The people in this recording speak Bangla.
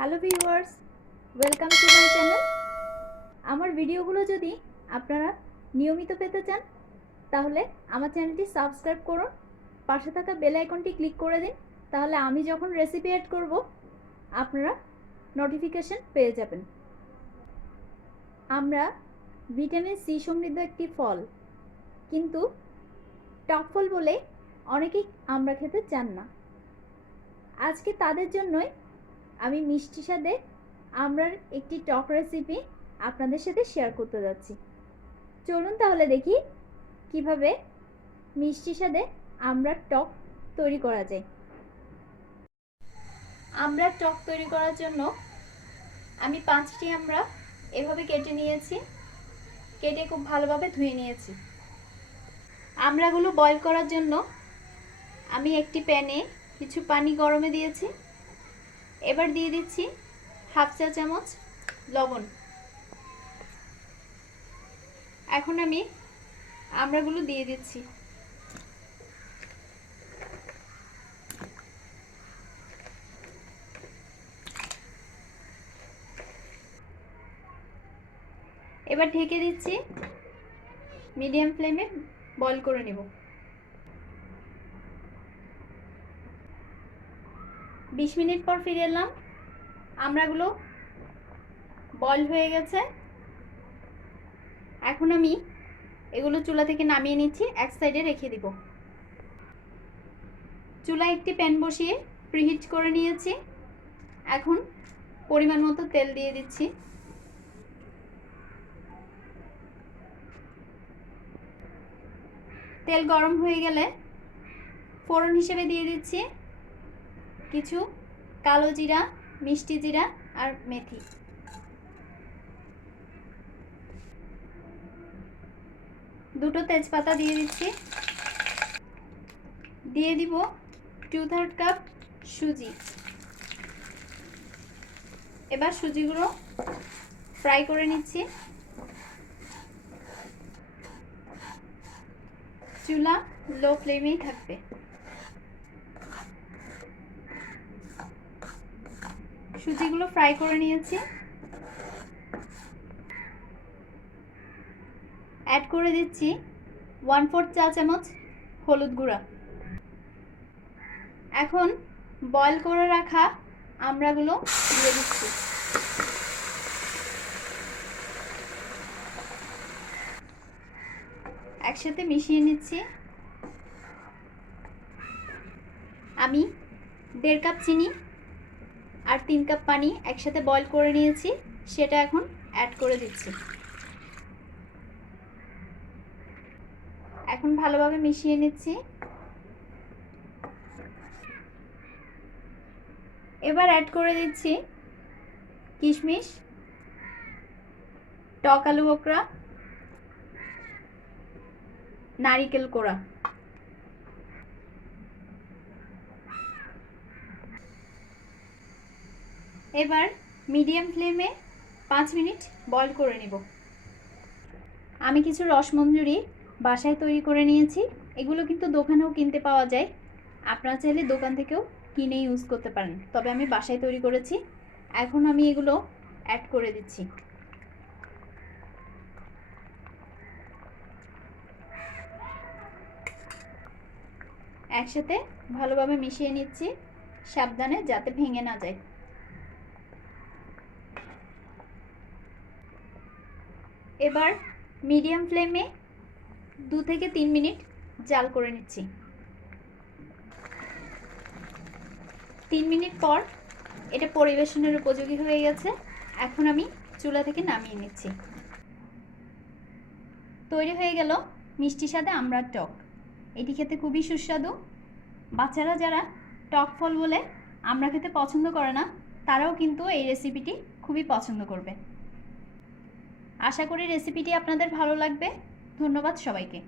Hello viewers, welcome to my channel. আমার ভিডিওগুলো যদি আপনারা নিয়মিত পেতে চান তাহলে আমার চ্যানেলটি সাবস্ক্রাইব করুন, পাশে থাকা বেল আইকনটি ক্লিক করে দিন, তাহলে আমি যখন রেসিপি অ্যাড করব আপনারা নোটিফিকেশন পেয়ে যাবেন। আমরা ভিটামিন সি সমৃদ্ধ একটি ফল, কিন্তু টক ফল বলে অনেকেই আমরা খেতে চান না। আজকে তাদের জন্যই আমি মিষ্টি স্বাদে আমরার একটি টক রেসিপি আপনাদের সাথে শেয়ার করতে যাচ্ছি। চলুন তাহলে দেখি কিভাবে মিষ্টি স্বাদে আমরার টক তৈরি করা যায়। আমরার টক তৈরি করার জন্য আমি 5টি আমড়া এভাবে কেটে নিয়েছি, কেটে খুব ভালোভাবে ধুয়ে নিয়েছি। আমড়াগুলো বয়েল করার জন্য আমি একটি প্যানে কিছু পানি গরমে দিয়েছি। এবার দিয়ে দিচ্ছি হাফ চা চামচ লবণ। এখন আমি আমড়াগুলো দিয়ে দিচ্ছি। এবার ঢেকে দিচ্ছি, মিডিয়াম ফ্লেমে বয়েল করে নেব। 20 মিনিট পর ফিরে এলাম। আমড়াগুলো বয়েল হয়ে গেছে। এখন আমি এগুলো চুলা থেকে নামিয়ে নিচ্ছি, এক সাইডে রেখে দিব। চুলায় একটি প্যান বসিয়ে প্রিহিট করে নিয়েছি। এখন পরিমাণ মতো তেল দিয়ে দিচ্ছি। তেল গরম হয়ে গেলে ফোড়ন হিসেবে দিয়ে দিচ্ছি কিছু কালো জিরা, মিষ্টি জিরা আর মেথি। দুটো তেজপাতা দিয়ে দিচ্ছি। দিয়ে দিব 2/3 কাপ সুজি। এবার সুজিগুলো ফ্রাই করে নিচ্ছি। চুলা লো ফ্লেমেই থাকবে। সুজিগুলো ফ্রাই করে নিয়েছি। অ্যাড করে দিচ্ছি 1/4 চা চামচ হলুদ গুঁড়া। এখন বয়েল করে রাখা আমড়াগুলো দিয়ে দিচ্ছি। একসাথে মিশিয়ে নিচ্ছি। আমি 1.5 কাপ চিনি আর 3 কাপ পানি একসাথে বয়েল করে নিয়েছি, সেটা এখন অ্যাড করে দিচ্ছি। এখন ভালোভাবে মিশিয়ে নিচ্ছি। এবার অ্যাড করে দিচ্ছি কিশমিশ, টক আলু বোখরা, নারিকেল কোড়া। এবার মিডিয়াম ফ্লেমে 5 মিনিট বয়েল করে নিব। আমি কিছু রসমঞ্জুরি বাসায় তৈরি করে নিয়েছি। এগুলো কিন্তু দোকানেও কিনতে পাওয়া যায়, আপনারা চাইলে দোকান থেকেও কিনে ইউজ করতে পারেন, তবে আমি বাসায় তৈরি করেছি। এখন আমি এগুলো অ্যাড করে দিচ্ছি। একসাথে ভালোভাবে মিশিয়ে নিচ্ছি, সাবধানে যাতে ভেঙে না যায়। এবার মিডিয়াম ফ্লেমে 2 থেকে 3 মিনিট জাল করে নিচ্ছি। 3 মিনিট পর এটা পরিবেশনের উপযোগী হয়ে গেছে। এখন আমি চুলা থেকে নামিয়ে নিচ্ছি। তৈরি হয়ে গেল মিষ্টি স্বাদে আমড়ার টক। এটি খেতে খুবই সুস্বাদু। বাচ্চারা যারা টক ফল বলে আমড়া খেতে পছন্দ করে না, তারাও কিন্তু এই রেসিপিটি খুবই পছন্দ করবে। আশা করি রেসিপিটি আপনাদের ভালো লাগবে। ধন্যবাদ সবাইকে।